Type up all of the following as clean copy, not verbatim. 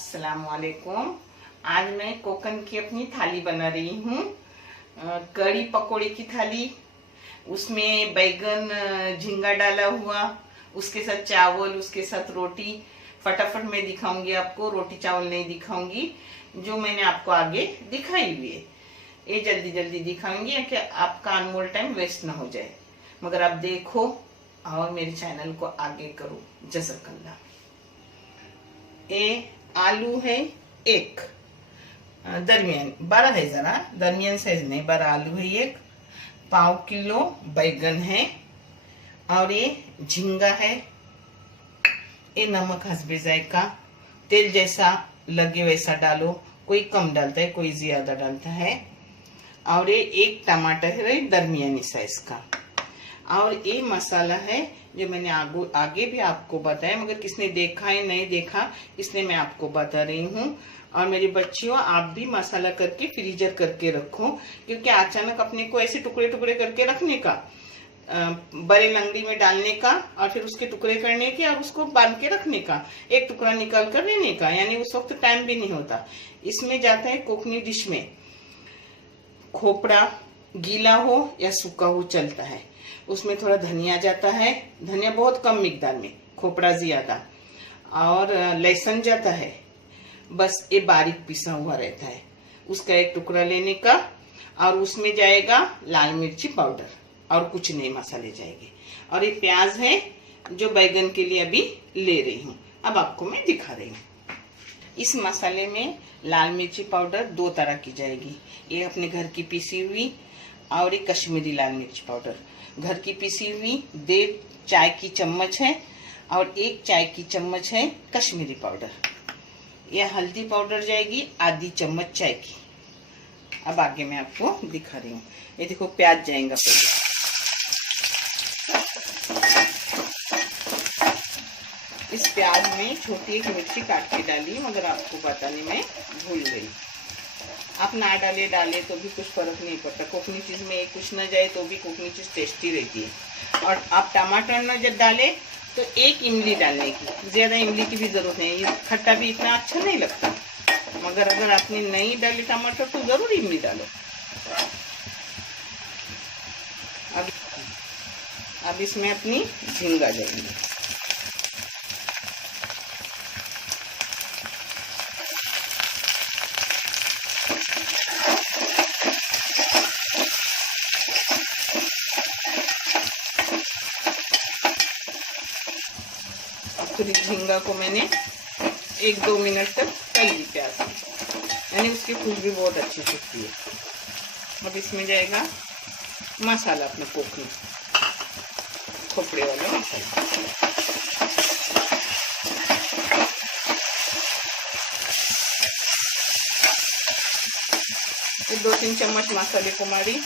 अस्सलाम वालेकुम। आज मैं कोकन की अपनी थाली बना रही हूँ। कड़ी पकोड़े की थाली, उसमें बैगन झींगा डाला हुआ, उसके साथ चावल, उसके साथ रोटी। फटाफट मैं दिखाऊंगी आपको, रोटी चावल नहीं दिखाऊंगी जो मैंने आपको आगे दिखाई हुई है। ये जल्दी जल्दी दिखाऊंगी कि आपका अनमोल टाइम वेस्ट ना हो जाए। मगर आप देखो और मेरे चैनल को आगे करो। जज़ाकल्लाह। ये आलू है एक, दरमियान 12 है, जरा दरमियान साइज नहीं, 12 आलू है एक। 1/2 किलो बैगन है और ये झींगा है। ये नमक हस्बे जायका, तेल जैसा लगे वैसा डालो, कोई कम डालता है कोई ज्यादा डालता है। और ये एक टमाटर है दरमियानी साइज का। और ये मसाला है जो मैंने आगे भी आपको बताया, मगर किसने देखा है नहीं देखा, इसलिए मैं आपको बता रही हूँ। और मेरी बच्चियों, आप भी मसाला करके फ्रीजर करके रखो, क्योंकि अचानक अपने को ऐसे टुकड़े टुकड़े करके रखने का, बड़े लंगड़ी में डालने का और फिर उसके टुकड़े करने के और उसको बांध के रखने का, एक टुकड़ा निकाल कर लेने का, यानी उस वक्त टाइम भी नहीं होता। इसमें जाता है कोकनी डिश में खोपड़ा, गीला हो या सूखा हो चलता है। उसमें थोड़ा धनिया जाता है, धनिया बहुत कम मिकदार में, खोपड़ा ज्यादा, और लहसुन जाता है। बस ये बारीक पिसा हुआ रहता है, उसका एक टुकड़ा लेने का। और उसमें जाएगा लाल मिर्ची पाउडर और कुछ नहीं मसाले जाएंगे। और ये प्याज है जो बैगन के लिए अभी ले रही हूँ, अब आपको मैं दिखा रही हूँ। इस मसाले में लाल मिर्ची पाउडर 2 तरह की जाएगी, ये अपने घर की पीसी हुई और एक कश्मीरी लाल मिर्च पाउडर। घर की पीसी हुई 1.5 चाय की चम्मच है और 1 चाय की चम्मच है कश्मीरी पाउडर। यह हल्दी पाउडर जाएगी आधी चम्मच चाय की। अब आगे मैं आपको दिखा रही हूँ। ये देखो प्याज जाएगा पहले, इस प्याज में छोटी एक मिर्ची काट के डाली, मगर आपको बताने में भूल गई। आप ना डाले तो भी कुछ फर्क नहीं पड़ता। कोकनी चीज में कुछ न जाए तो भी कोकनी चीज टेस्टी रहती है। और आप टमाटर न जब डाले तो 1 इमली डालने की, ज्यादा इमली की भी जरूरत नहीं है, ये खट्टा भी इतना अच्छा नहीं लगता। मगर अगर आपने नहीं डाले टमाटर तो जरूर इमली डालो। अब इसमें अपनी झींगा जाएंगे। झींगा को मैंने 1-2 मिनट तक तल ली प्याज में, यानी उसकी खुशबू बहुत अच्छी छुटती है। अब इसमें जाएगा मसाला, अपने कोकनी खोपड़े वाला मसाला। ये 2-3 चम्मच मसाले को मारी।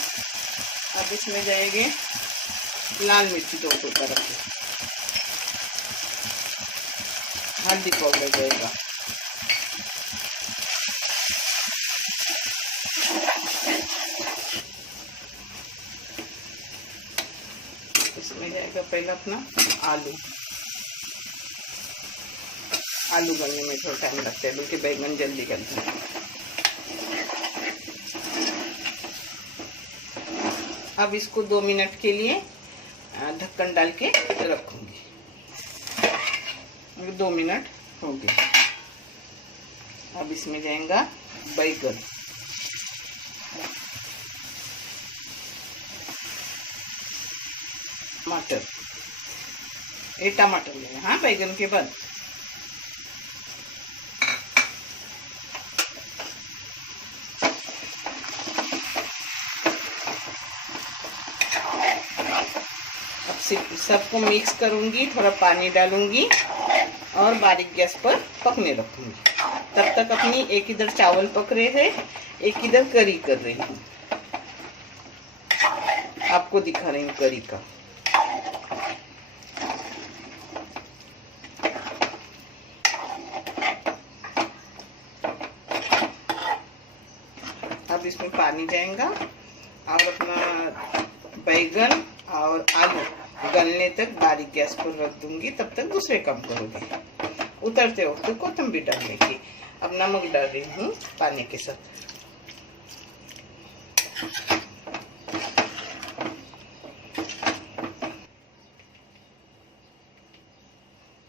अब इसमें जाएंगे लाल मिर्ची 2 तरह की, हल्दी पाउडर जाएगा, इसमें जाएगा पहले अपना आलू गलने में थोड़ा टाइम लगता है, बल्कि बैगन जल्दी गलते हैं। अब इसको 2 मिनट के लिए ढक्कन डाल के रखूंगी। 2 मिनट हो गए। अब इसमें जाएगा बैगन, टमाटर, ये टमाटर लेना, हाँ, बैगन के बाद अब सबको मिक्स करूंगी, थोड़ा पानी डालूंगी और बारीक गैस पर पकने रखूंगी। तब तक अपनी एक इधर चावल पक रहे हैं, एक इधर करी कर रही हूँ, आपको दिखा रही हूँ करी का। अब इसमें पानी जाएगा और अपना बैगन और आलू गलने तक बारीक गैस पर रख दूंगी, तब तक दूसरे काम करूंगी। उतरते वक्त कोथिंबीर डालने की। अब नमक डाल रही हूँ पानी के साथ।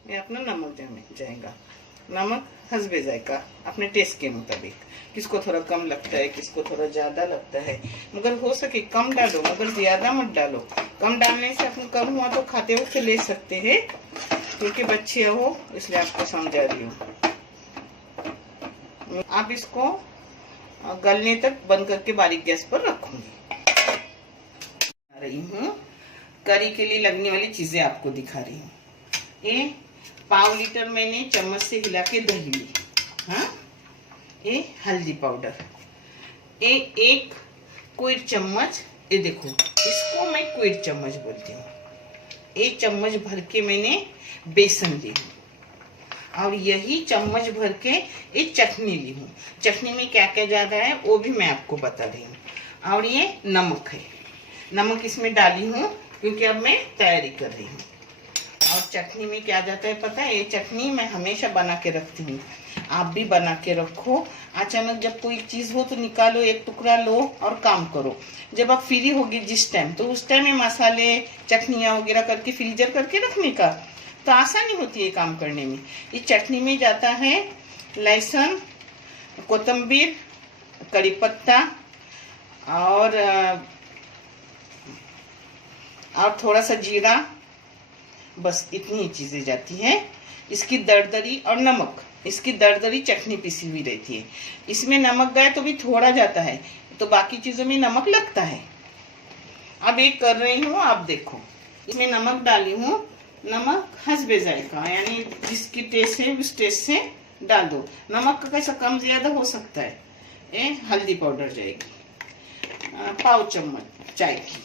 ये अपना नमक जाएगा। नमक हस्बे जायका, अपने टेस्ट के मुताबिक। किसको थोड़ा कम लगता है, किसको थोड़ा ज्यादा लगता है, मगर हो सके कम डालो, मगर ज्यादा मत डालो। कम डालने से अपन कम हुआ तो खाते वक्त ले सकते हैं, क्योंकि बच्चे हो इसलिए आपको समझा रही हूँ। आप इसको गलने तक बंद करके बारीक गैस पर रखूंगी। रही हूँ करी के लिए लगने वाली चीजें आपको दिखा रही हूँ। ये 1/2 लीटर मैंने चम्मच से हिला के दही ली। हाँ, ये हल्दी पाउडर, ये 1 क्वार्ट चम्मच, ये देखो इसको मैं क्वार्ट चम्मच बोलती हूँ। 1 चम्मच भर के मैंने बेसन ली हूँ, और यही चम्मच भर के एक चटनी ली हूँ। चटनी में क्या क्या जा रहा है वो भी मैं आपको बता रही हूँ। और ये नमक है, नमक इसमें डाली हूँ क्योंकि अब मैं तैयारी कर रही हूँ। और चटनी में क्या जाता है पता है, ये चटनी मैं हमेशा बना के रखती हूँ, आप भी बना के रखो। अचानक जब कोई चीज हो तो निकालो, एक टुकड़ा लो और काम करो। जब आप फ्री होगी जिस टाइम, तो उस टाइम में मसाले चटनियाँ वगैरह करके फ्रीजर करके रखने का, तो आसानी होती है काम करने में। इस चटनी में जाता है लहसुन, कोथिंबीर, कड़ी पत्ता और थोड़ा सा जीरा, बस इतनी ही चीजें जाती हैं। इसकी दरदरी और नमक, इसकी दरदरी चटनी पिसी हुई रहती है। इसमें नमक गए तो भी थोड़ा जाता है, तो बाकी चीजों में नमक लगता है। अब एक कर रही हूँ, आप देखो। इसमें नमक डाली हूँ, नमक हस्बे जायका, यानी जिसकी टेस्ट है उस टेस्ट से डाल दो। नमक का कैसा कम ज्यादा हो सकता है। ये हल्दी पाउडर जाएगी 1/2 चम्मच चाय की।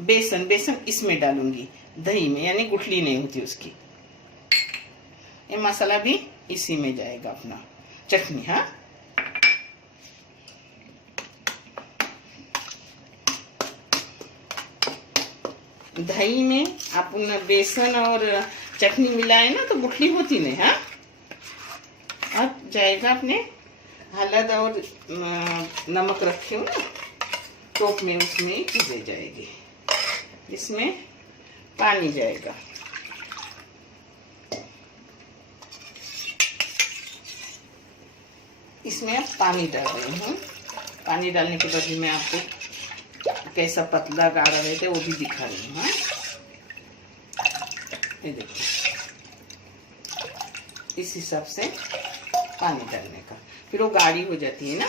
बेसन, बेसन इसमें डालूंगी दही में, यानी गुठली नहीं होती उसकी। ये मसाला भी इसी में जाएगा अपना चटनी। हाँ, दही में अपन बेसन और चटनी मिलाए ना तो गुठली होती नहीं। हाँ, अब जाएगा अपने हल्द और नमक रखे हो ना टोप में, उसमें चीजें जाएगी। इसमें पानी जाएगा, इसमें अब पानी डाल रही हूँ। पानी डालने के बाद मैं आपको कैसा पतला गाढ़ा रहता है वो भी दिखा रही हूँ। ये देखो, इस हिसाब से पानी डालने का, फिर वो गाढ़ी हो जाती है ना।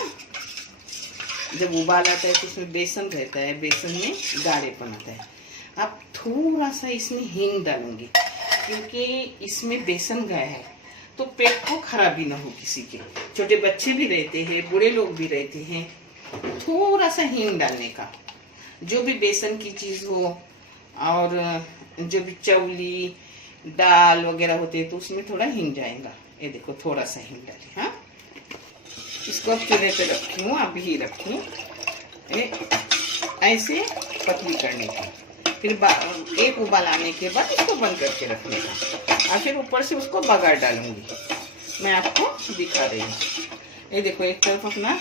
जब उबाल आता है तो उसमें बेसन रहता है, बेसन में गाढ़ेपन आता है। अब थोड़ा सा इसमें हींग डालूंगी, क्योंकि इसमें बेसन गया है तो पेट को खराबी ना हो किसी के। छोटे बच्चे भी रहते हैं, बूढ़े लोग भी रहते हैं, थोड़ा सा हींग डालने का। जो भी बेसन की चीज हो और जो भी चौली दाल वगैरह होते हैं तो उसमें थोड़ा हींग जाएगा। ये देखो थोड़ा सा हींग डाली। हाँ, इसको चूल्हे पे रखी हूँ, अभी रखी हूँ ऐसे पतली करने की। फिर एक उबाल आने के बाद इसको बंद करके रखने का, और फिर ऊपर से उसको बघार डालूंगी। मैं आपको दिखा रही हूँ। ये देखो, एक तरफ अपना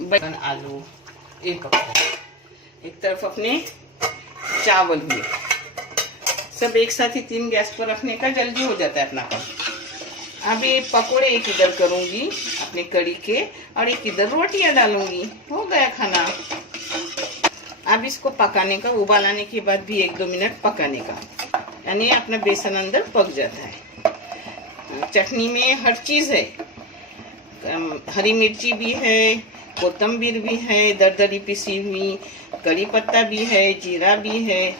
बैगन आलू एक पका, एक तरफ अपने चावल हुए, सब एक साथ ही 3 गैस पर रखने का, जल्दी हो जाता है अपना काम। अब ये पकोड़े एक इधर करूंगी अपने कड़ी के, और एक इधर रोटियां डालूंगी। हो गया खाना। अब इसको पकाने का, उबाल आने के बाद भी 1-2 मिनट पकाने का, यानी अपना बेसन अंदर पक जाता है। चटनी में हर चीज है, हरी मिर्ची भी है, कोतंबीर भी है दरदरी पिसी हुई, कड़ी पत्ता भी है, जीरा भी है,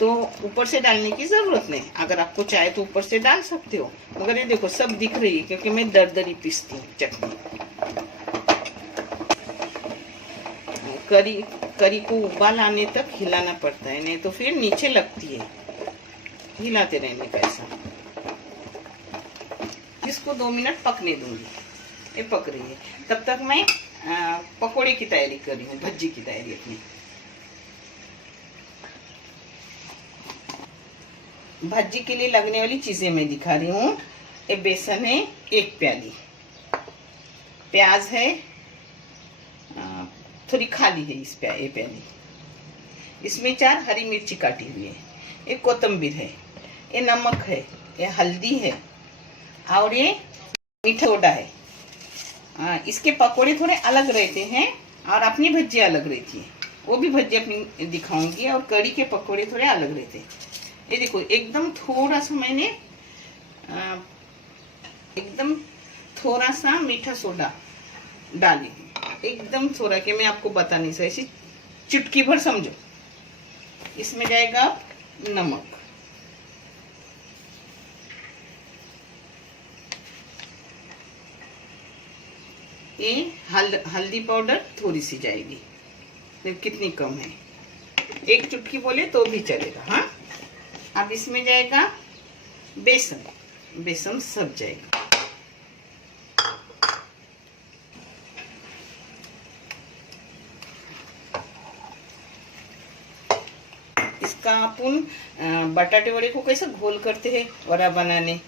तो ऊपर से डालने की जरूरत नहीं। अगर आपको चाहे तो ऊपर से डाल सकते हो, मगर ये देखो सब दिख रही है क्योंकि मैं दरदरी पीसती हूँ चटनी। करी को उबाल आने तक हिलाना पड़ता है, नहीं तो फिर नीचे लगती है। हिलाते रहने का ऐसा। इसको 2 मिनट पकने दूंगी। ये पक रही है, तब तक मैं पकोड़े की तैयारी कर रही हूँ, भज्जी की तैयारी अपनी। भाजी के लिए लगने वाली चीजें मैं दिखा रही हूँ। ये बेसन है 1 प्याली, प्याज है थोड़ी खाली है ये प्याली, इसमें 4 हरी मिर्ची काटी हुई है, ये कोतंबीर है, ये नमक है, ये हल्दी है और ये मीठा सोडा है। इसके पकोड़े थोड़े अलग रहते हैं और अपनी भज्जी अलग रहती है, वो भी भज्जी अपनी दिखाऊंगी। और कड़ी के पकोड़े थोड़े अलग रहते हैं। ये देखो एकदम थोड़ा सा मैंने एकदम थोड़ा सा मीठा सोडा डाली, एकदम थोड़ा के मैं आपको बता नहीं सकती, ऐसी चुटकी भर समझो। इसमें जाएगा नमक, ये हल्दी पाउडर थोड़ी सी जाएगी, कितनी कम है, 1 चुटकी बोले तो भी चलेगा। हाँ, अब इसमें जाएगा बेसन, बेसन सब जाएगा। इसका अपन बटाटे वड़े को कैसे घोल करते हैं वड़ा बनाने,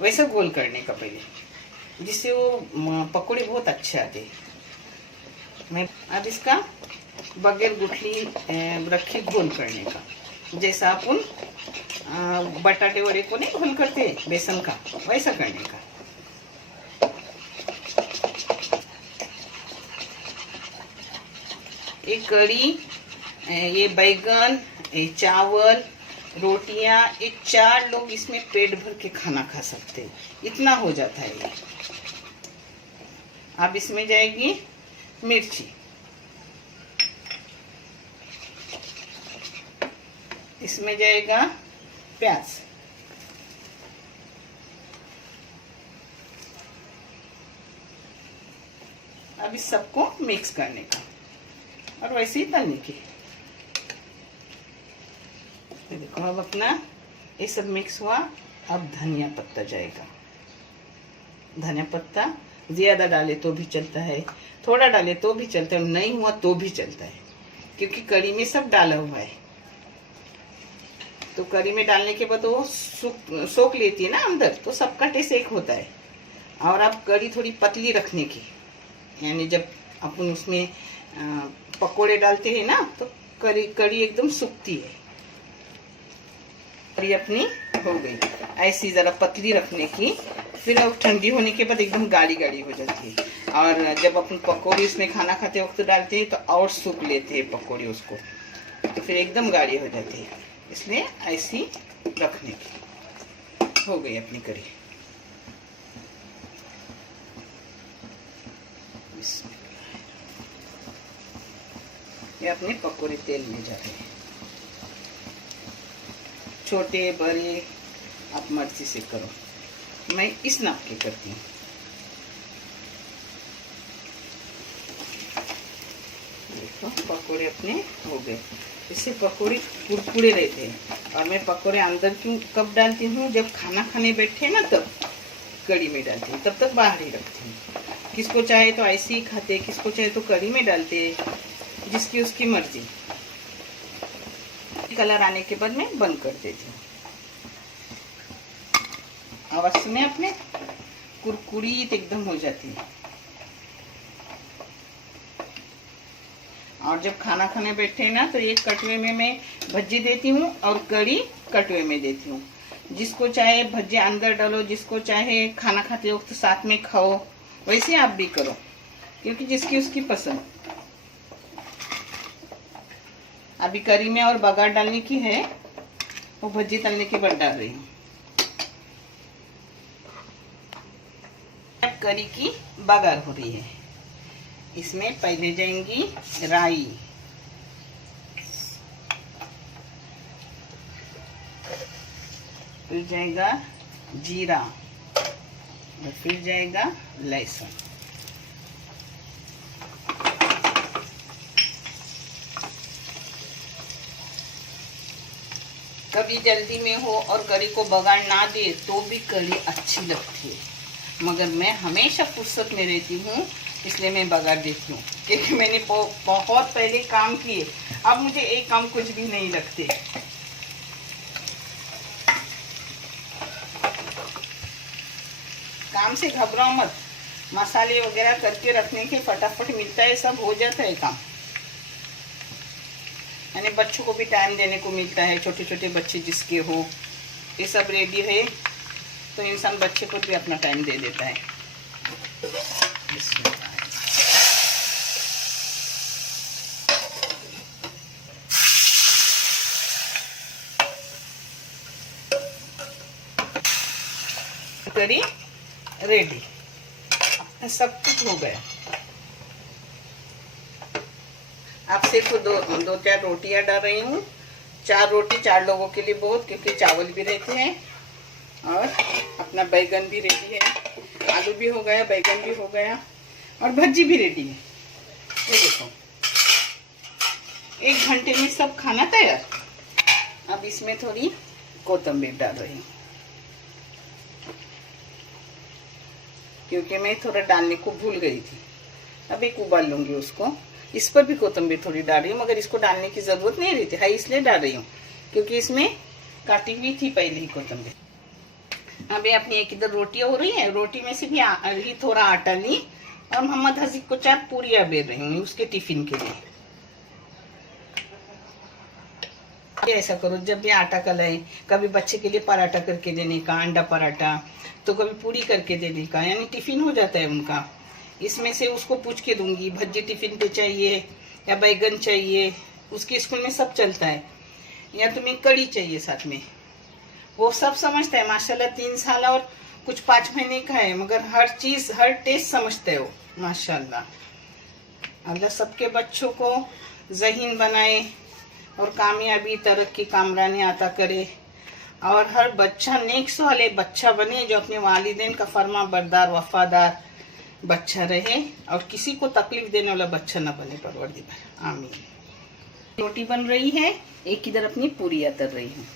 वैसा घोल करने का पहले, जिससे वो पकोड़े बहुत अच्छे आते हैं। मैं अब इसका बगैर गुठली रखी घोल करने का, जैसा अपन बटाटे वड़े को नहीं घोल करते बेसन का, वैसा करने का। ये कड़ी, ये बैगन, ये चावल, रोटियां, ये 4 लोग इसमें पेट भर के खाना खा सकते हैं, इतना हो जाता है ये। अब इसमें जाएगी मिर्ची, इसमें जाएगा प्याज, अब इस सबको मिक्स करने का और वैसे ही तलने की। देखो अब अपना ये सब मिक्स हुआ। अब धनिया पत्ता जाएगा, धनिया पत्ता ज्यादा डाले तो भी चलता है, थोड़ा डाले तो भी चलता है, नहीं हुआ तो भी चलता है, क्योंकि कड़ी में सब डाला हुआ है। तो कड़ी में डालने के बाद वो सोख लेती है ना अंदर, तो सबका टेस्ट एक होता है। और अब कड़ी थोड़ी पतली रखने की, यानी जब अपन उसमें पकोड़े डालते हैं ना, तो कड़ी एकदम सूखती है। कड़ी अपनी हो गई, ऐसी जरा पतली रखने की। फिर अब ठंडी होने के बाद एकदम गाढ़ी गाढ़ी हो जाती है। और जब अपन पकोड़े उसमें खाना खाते वक्त डालते हैं तो और सूख लेते हैं पकोड़े उसको, तो फिर एकदम गाढ़ी हो जाती है। इसलिए ऐसी रखने की। हो गई अपनी कड़ी। ये अपने पकोड़े तेल में जा रहे हैं, छोटे बड़े आप मर्जी से करो, मैं इस नाप के करती हूँ। देखो पकोड़े अपने हो गए। इससे पकोड़े कुरकुरे रहते हैं। और मैं पकोड़े अंदर क्यों कब डालती हूँ, जब खाना खाने बैठे ना तब कड़ी में डालती हूँ, तब तक बाहर ही रखती हूँ। किसको चाहे तो ऐसे ही खाते, किसको चाहे तो कड़ी में डालते, जिसकी उसकी मर्जी। कलर आने के बाद मैं बंद कर देती हूँ। आवाज में अपने कुरकुरी एकदम हो जाती है। और जब खाना खाने बैठे हैं ना, तो एक कटवे में मैं भज्जी देती हूँ और कड़ी कटवे में देती हूँ। जिसको चाहे भज्जी अंदर डालो, जिसको चाहे खाना खाते वक्त साथ में खाओ, वैसे आप भी करो, क्योंकि जिसकी उसकी पसंद। अभी करी में और बघार डालने की है, वो भज्जी तलने के बाद डाल रही हूँ। करी की बघार हो रही है। इसमें पहले जाएंगी राई, फिर जाएगा जीरा और फिर जाएगा लहसुन। कभी जल्दी में हो और करी को बघार ना दे तो भी करी अच्छी लगती है, मगर मैं हमेशा फुर्सत में रहती हूँ, इसलिए मैं बघार देती हूँ। क्योंकि मैंने बहुत पहले काम किए, अब मुझे एक काम कुछ भी नहीं लगते। काम से घबराओ मत, मसाले वगैरह करके रखने के फटाफट मिलता है, सब हो जाता है काम। यानी बच्चों को भी टाइम देने को मिलता है, छोटे छोटे बच्चे जिसके हो, ये सब रेडी है तो इंसान बच्चे को भी अपना टाइम दे देता है। करी रेडी, सब कुछ हो गया। अब सिर्फ दो चार रोटियां डाल रही हूँ। 4 रोटी 4 लोगों के लिए बहुत, क्योंकि चावल भी रहते हैं और अपना बैगन भी रेडी है, आलू भी हो गया, बैगन भी हो गया और भज्जी भी रेडी है। ये देखो 1 घंटे में सब खाना तैयार। अब इसमें थोड़ी कोतंबीर डाल रही हूँ, क्योंकि मैं थोड़ा डालने को भूल गई थी। अब एक उबाल लूंगी उसको। इस पर भी कोतंबीर थोड़ी डाल रही हूँ, मगर इसको डालने की जरूरत नहीं रहती है, इसलिए डाल रही हूँ क्योंकि इसमें काटी हुई थी पहले ही कोतंबीर। अभी अपनी एक इधर रोटियां हो रही है, रोटी में से भी थोड़ा आटा ली और मोहम्मद हजीब को 4 पूरियां बेल रही हूँ उसके टिफिन के लिए। ऐसा करो, जब भी आटा कलाए, कभी बच्चे के लिए पराठा करके देने का, अंडा पराठा, तो कभी पूरी करके देने का, यानी टिफिन हो जाता है उनका। इसमें से उसको पूछ के दूंगी भज्जी टिफिन पे चाहिए या बैगन चाहिए, उसके स्कूल में सब चलता है, या तुम्हें कड़ी चाहिए साथ में, वो सब समझता है माशाल्लाह। 3 साल और कुछ 5 महीने का है, मगर हर चीज हर टेस्ट समझता है वो माशाल्लाह। अल्लाह सबके बच्चों को ज़हीन बनाए और कामयाबी तरक्की कामरानी आता करे, और हर बच्चा नेक वाले बच्चा बने, जो अपने वालिदैन का फर्मा बरदार वफादार बच्चा रहे और किसी को तकलीफ देने वाला बच्चा न बने, परवरदिगार आमीन। रोटी बन रही है, एक इधर अपनी पूरियां तल रही हूँ।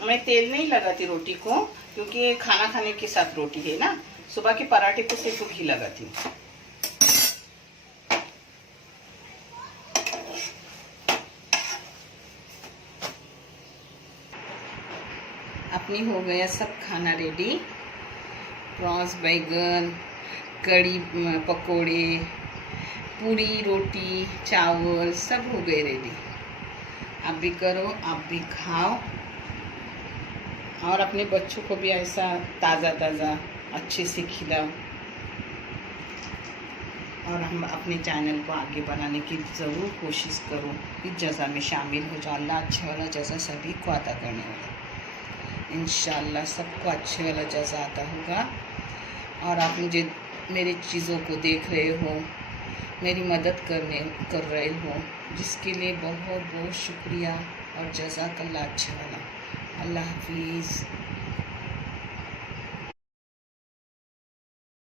मैं तेल नहीं लगाती रोटी को, क्योंकि खाना खाने के साथ रोटी है ना। सुबह के पराठे को सिर्फ घी लगाती हूँ। अपनी हो गया सब खाना रेडी। प्रॉन्स, बैगन, कड़ी, पकोड़े, पूरी, रोटी, चावल सब हो गए रेडी। आप भी करो, आप भी खाओ और अपने बच्चों को भी ऐसा ताज़ा ताज़ा अच्छे से खिलाओ, और हम अपने चैनल को आगे बढ़ाने की ज़रूर कोशिश करो। इस जज़ा में शामिल हो जाओ। अल्लाह अच्छे वाला जज़ा सभी को अता करने वाला, इंशाल्लाह सबको अच्छे वाला जज़ा आता होगा। और आप मुझे मेरी चीज़ों को देख रहे हो, मेरी मदद कर रहे हो, जिसके लिए बहुत बहुत शुक्रिया और जज़ाकल्लाह अच्छा वाला। अल्लाह हाफिज़।